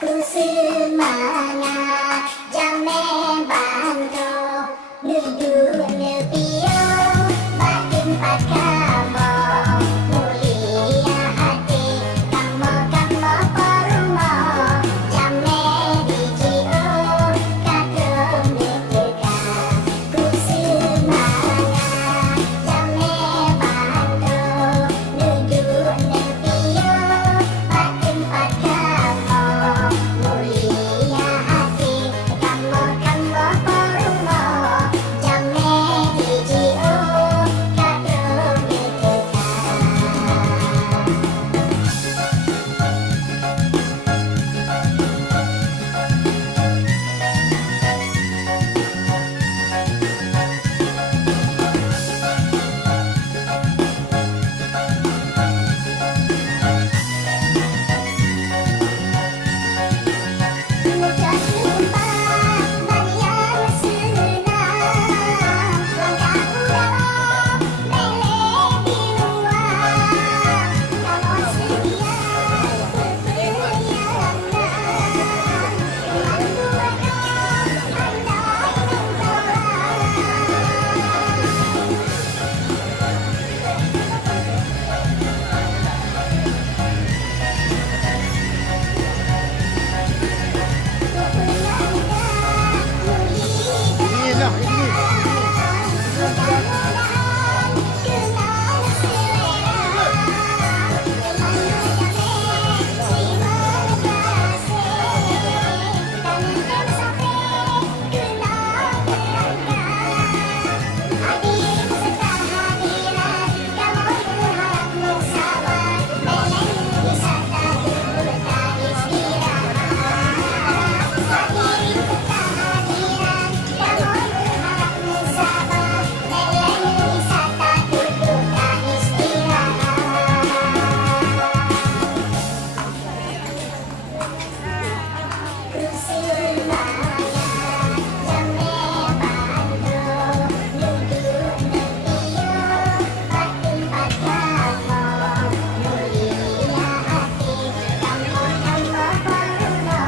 Ku semangat jamin bantu nudu nepio batin pakamo mulia hati kamu kamu parumo jamin dijio katum dipeka ku semangat jamin bantu nudu nepio batin pakamo mulia hati kamu kamu parumo jamin dijio katum dipeka. Mudah sumpah barian senang langkah dalam melek di luar kamu sedia berperjalanan mandu rekam andai Inilah ini. mudah-mudahan kenal selera jamin terima kasih tanam sampai kenal berangkat hadir serta hadirat kamu berharap bersabar melek wisata tubuh tak istirahat hadir serta hadirat kamu berharap bersabar melek wisata tubuh tak istirahat. Ku semangat jamin bantu nudu nepio batin pakamo mulia hati kamu kamu paruno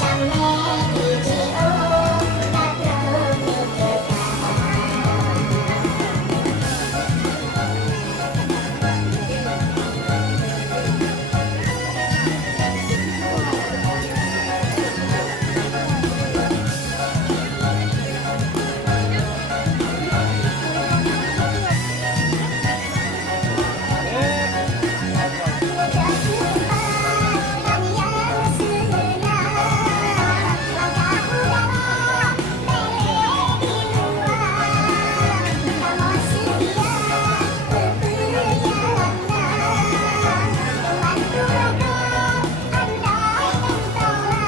jamin dijio katum dipeka. Mudah sumpah barian senang langkah dalam melek di luar kamu sedia berperjalanan mandu rekam andai tentara.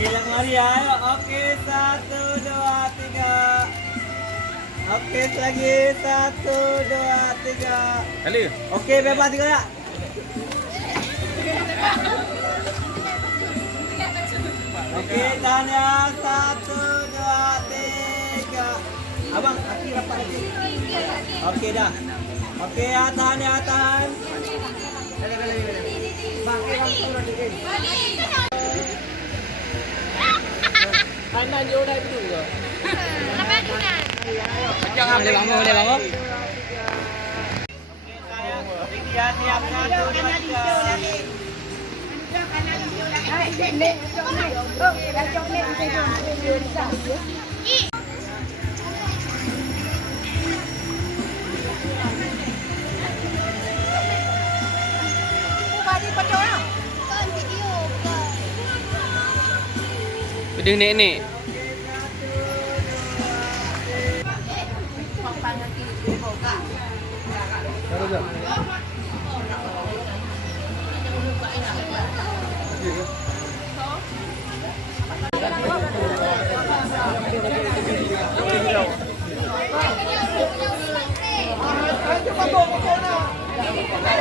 Bilang Maria, ayo. Oke, 1, 2, 3. Oke, lagi 1, 2, 3. Kali. Oke, bebas juga. Oke, tahan ya. 1, 2, 3. Abang, kaki rapat lagi. Oke dah. Oke ya, tahan ya, tahan. Anak dia udah itu ke? Jangan boleh bangun, boleh bangun. Ya, siap 1, 2, 3. Peding nek.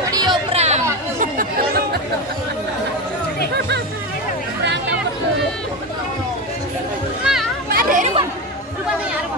Video perang. Ada rumah. Rumahnya ada.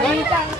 Ini kaya